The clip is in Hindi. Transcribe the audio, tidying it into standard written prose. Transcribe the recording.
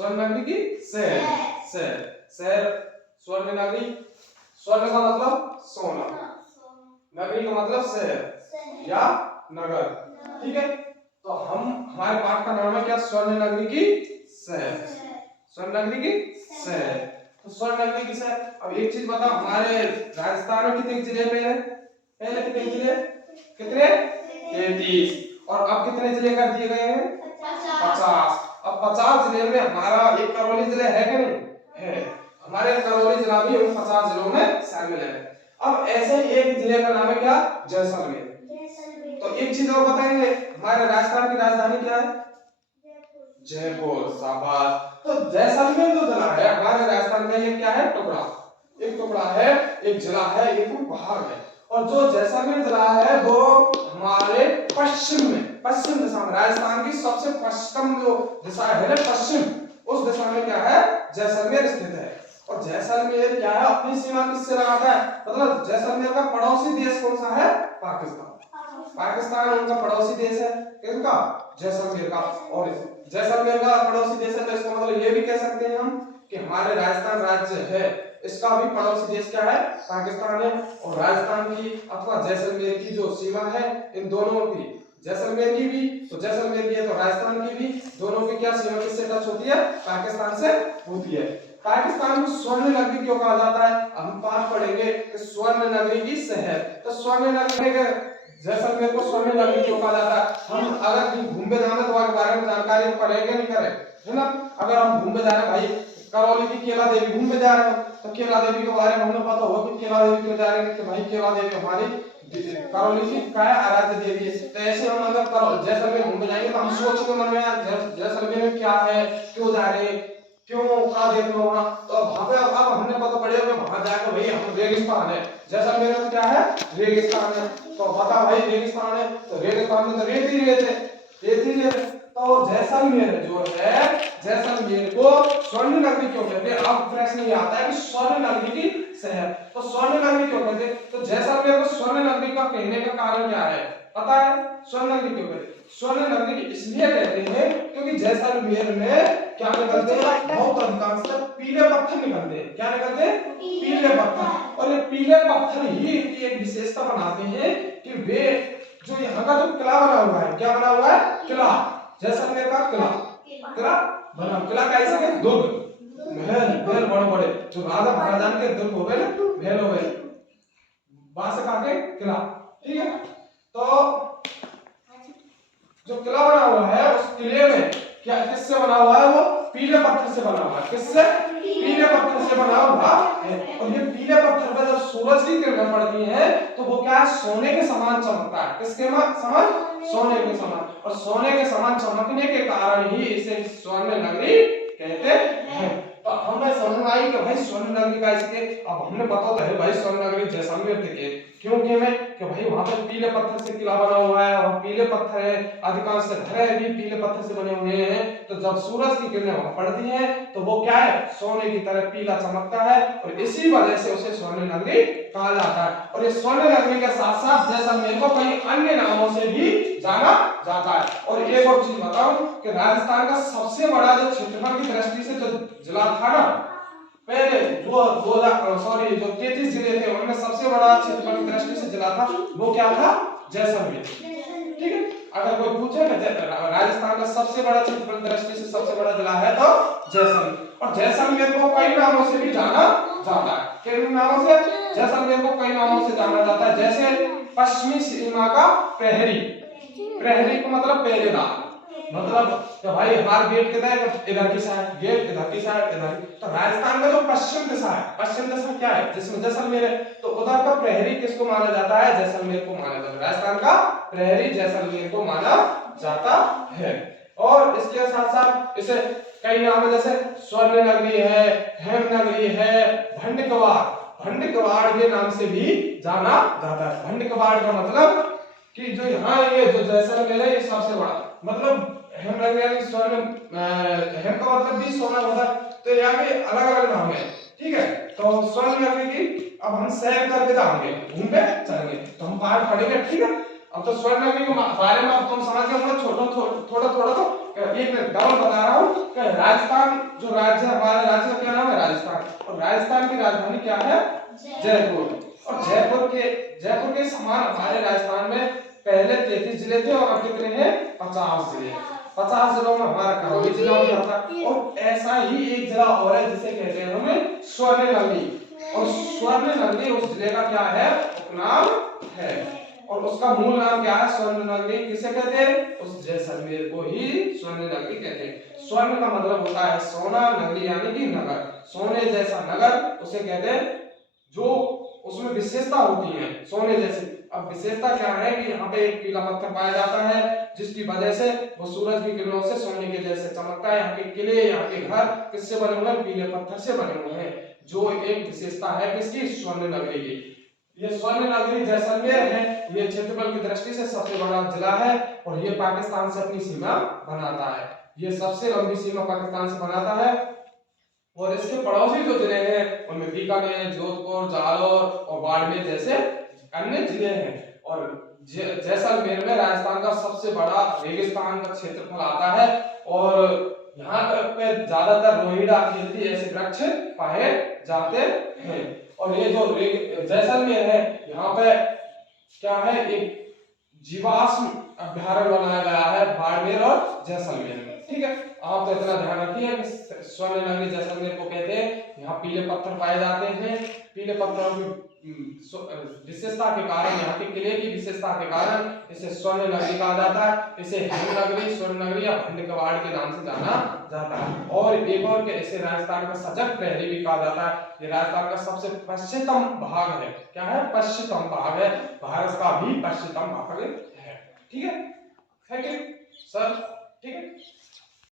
स्वर्ण नगरी की शहर, शहर, शहर, स्वर्ण नगरी, स्वर्ण का मतलब सोना, नगरी का मतलब शहर या नगर, ठीक है। तो हमारे पाठ का नाम है क्या, स्वर्ण नगरी की शहर, स्वर्ण नगरी की शहर। तो स्वर्ण नगरी की शहर। अब एक चीज बताओ, हमारे राजस्थान में कितने जिले पहले पहले कितने जिले, कितने 33, और अब कितने जिले कर दिए गए हैं 50। अब 50 जिले में हमारा एक करौली जिला है कि नहीं है, हमारे करौली जिला भी उन 50 जिलों में शामिल है। अब ऐसे ही एक जिले का नाम है क्या, जैसलमेर। तो एक चीज और बताएंगे, हमारे राजस्थान की राजधानी क्या है, जयपुर, शाबाश। तो जैसलमेर जो जिला है हमारे राजस्थान का, ये क्या है, टुकड़ा, एक टुकड़ा है, एक जिला है, एक भाग है। और जो जैसलमेर जिला है वो हमारे पश्चिम में, पश्चिम दिशा में, राजस्थान की सबसे पश्चिम जो दिशा है ना पश्चिम, उस दिशा में क्या है, जैसलमेर स्थित है। और जैसलमेर क्या है, अपनी सीमा किससे लगाता है, मतलब जैसलमेर का पड़ोसी देश कौन सा है, पाकिस्तान। पाकिस्तान उनका पड़ोसी देश है, किसका, जैसलमेर का। और जैसलमेर का पड़ोसी देश है, तो इसका मतलब ये भी कह सकते हैं हम कि हमारे राजस्थान राज्य है, इसका भी पड़ोसी देश क्या है, पाकिस्तान है। और राजस्थान की अथवा जैसलमेर की जो सीमा है, इन दोनों की, जैसलमेर की भी तो जैसलमेर की है, तो राजस्थान की भी, दोनों की क्या सीमा किससे टच होती है, पाकिस्तान से होती है। पाकिस्तान को स्वर्ण नगरी क्यों कहा जाता है, हम पाठ पढ़ेंगे कि स्वर्ण नगरी की शहर। तो स्वर्ण नगरी के जैसलमेर को स्वर्ण नगरी क्यों कहा जाता है, हम अगर घूमने जाना तो के बारे में जानकारी पढ़ेंगे नहीं करें, है ना। अगर हम घूमने जा रहे हैं, भाई करौली की केला देवी घूमने जा रहे हैं, तो केला देवी के बारे में हमें पता होगा कि केला देवी क्यों जा रहे हैं, कि भाई केला देवी हमारी करौली की क्या है, आराध्य देवी है। तो ऐसे हम अगर जैसलमेर घूमने जाएंगे तो हम सोचेंगे मन में, यार जैसलमेर में क्या है, क्यों जा रहे हैं, क्यों क्या देखना होगा। तो वहां पे अब हमने पता पड़ेगा कि वहां जाकर भाई हम रेगिस्तान है, जैसलमेर में क्या है, रेगिस्तान है। तो बता भाई रेगिस्तान है, तो रेगिस्तान में तो रेत ही रेत है, रेत ही रेत है। तो जैसलमेर जो है, जैसलमेर को स्वर्ण नगरी क्यों कहते हैं। अब प्रश्न ये आता है कि स्वर्ण नगरी की शहर, तो स्वर्ण नगरी क्यों कहते हैं। तो जैसलमेर को स्वर्ण नगरी का कहने का कारण क्या है, पता है, स्वर्ण नगरी क्यों कहते हैं। स्वर्ण नगरी इसलिए कहते हैं क्योंकि जैसलमेर में क्या निकलते हैं, बहुत अधिकांश पीले पत्थर निकलते हैं। क्या निकलते हैं, पीले पत्थर। और ये पीले पत्थर ही इनकी एक विशेषता बनाते हैं कि वे जो यहाँ का जो किला बना हुआ है, क्या बना हुआ है, किला, जैसलमेर का किला, किला बना, किला कैसे है, दुर्ग, महल, महल बड़े बड़े जो राजा महाराजा के दुर्ग हो गए ना, महल हो गए, बांस का के किला, ठीक है। तो जो किला बना हुआ है, उस किले में क्या किससे बना हुआ है, वो पीले पत्थर से बना हुआ है, किससे, पीले पत्थर से बना हुआ है। और ये पीले पत्थर पर जब सूरज की किरणें पड़ती हैं तो वो क्या है, सोने के समान चमकता है, किसके समान, सोने के समान। और सोने के समान चमकने के कारण ही इसे स्वर्ण नगरी कहते हैं। तो हमें समझ में आई कि भाई स्वर्ण नगरी का इसके, अब हमने पता तो है भाई स्वर्ण नगरी जैसलमेर के क्यों कि भाई वहां पर पीले पत्थर से किला बना हुआ है, और पीले पत्थर है, अधिकांश से घरे भी पीले पत्थर से बने हुए हैं। तो जब सूरज की किरणें वहां पड़ती हैं तो वो क्या है, सोने की तरह पीला चमकता है, और इसी वजह से उसे स्वर्ण नगरी कहा जाता है। और ये स्वर्ण नगरी के साथ साथ जैसलमेर को कई अन्य नामों से भी जाना जाता है। और एक और चीज बताऊं कि राजस्थान का सबसे बड़ा जो क्षेत्रफल की दृष्टि से जो जिला था ना, पहले जो 33 जिले थे उनमें सबसे बड़ा क्षेत्रफल की दृष्टि से जिला था, वो क्या था, जैसलमेर, ठीक है। अगर कोई पूछे राजस्थान का सबसे बड़ा क्षेत्रफल की दृष्टि से सबसे बड़ा जिला है तो जैसलमेर। और जैसलमेर को कई नामों से भी जाना जाता है, किन नामों से, जैसलमेर को कई नामों से जाना जाता है, जैसे पश्चिमी सीमा का प्रहरी, प्रहरी को मतलब पहरेदार, मतलब तो भाई हमारा गेट किधर है, इधर की साइड, गेट इधर की साइड, इधर। तो राजस्थान का जो पश्चिम दिशा है, पश्चिम दिशा क्या है, जिसमें जैसलमेर है, तो उधर का प्रहरी किसको माना जाता है, जैसलमेर को माना जाता है। राजस्थान का प्रहरी जैसलमेर को माना जाता है। और इसके साथ साथ इसे कई नाम है, जैसे स्वर्ण नगरी है, हेम नगरी है, भंडकवाड़, भंडकवाड़ के नाम से भी जाना जाता है। भंडकवाड़ का मतलब कि जो यहाँ ये जो जैसलमेर है ये सबसे बड़ा, मतलब हेम नगरी यानी स्वर्ण, हेम का मतलब भी सोना होता है, तो यहाँ पे अलग अलग नाम है, ठीक है। तो स्वर्ण नगरी की अब हम सैर करके जाएंगे, घूमने चलेंगे, तो हम पहाड़ पढ़ेंगे, ठीक है। अब तो स्वर्ण नगरी के बारे में अब तुम समझ गए होंगे, थोड़ा थोड़ा तो एक मिनट डबल बता रहा हूँ कि राजस्थान जो राज्य है, हमारे राज्य का क्या नाम है? राजस्थान। और राजस्थान की राजधानी क्या है? जयपुर। और जयपुर के समान हमारे राजस्थान में पहले 33 जिले थे और अब कितने हैं? 50 जिले। 50 जिलों में हमारा करौली जिला भी आता है। और ऐसा ही एक जिला और है जिसे कहते हैं हमें स्वर्णनगरी। और स्वर्णनगरी उस जिले का क्या है? उपनाम है। और उसका मूल नाम क्या है? स्वर्णनगरी। किसे कहते हैं? उस जैसलमेर को ही स्वर्णनगरी कहते हैं। स्वर्ण का मतलब होता है सोना, नगरी यानी कि नगर। सोने जैसा नगर उसे कहते हैं, जो उसमें विशेषता होती है सोने जैसी। अब विशेषता क्या है कि यहाँ पे एक पीला पत्थर पाया जाता है जिसकी वजह से वो सूरज की किरणों से सोने के जैसे चमकता है। यहाँ के किले, यहाँ के घर किससे बने हुए हैं? पीले पत्थर से बने हुए हैं, जो एक विशेषता है किसकी? स्वर्णनगरी की। ये स्वर्णनगरी जैसलमेर है, ये क्षेत्रफल की दृष्टि से सबसे बड़ा जिला है और ये पाकिस्तान से अपनी सीमा बनाता है। ये सबसे लंबी सीमा पाकिस्तान से बनाता है। और इसके पड़ोसी जो जिले हैं उनमें बीकानेर, जोधपुर, जालौर और बाड़मेर जैसे अन्य जिले हैं। और जैसलमेर में राजस्थान का सबसे बड़ा रेगिस्तान का क्षेत्रफल आता है और यहाँ पे ज्यादातर रोहिड़ा, खिल्ली ऐसे वृक्ष पाए जाते हैं। और ये जो जैसलमेर है, यहाँ पे क्या है? एक जीवाश्म अभ्यारण्य बनाया गया है बाड़मेर और जैसलमेर में। ठीक है, आप तो इतना ध्यान रखिए कि स्वर्णनगरी जैसलमेर को कहते हैं। यहाँ पीले पत्थर पाए जाते हैं। पीले पत्थरों की विशेषता के कारण, यहाँ के किले की विशेषता के कारण इसे स्वर्णनगरी कहा जाता है। इसे हिमनगरी, स्वर्णनगरी या भंड कवाड़ के नाम से जाना जाता है। और एक और के इसे राजस्थान का सजग प्रहरी भी कहा जाता है। ये राजस्थान का सबसे पश्चिमतम भाग है। क्या है? पश्चिमतम भाग है, भारत का भी पश्चिमतम भाग है। ठीक है, थैंक यू सर। ठीक है।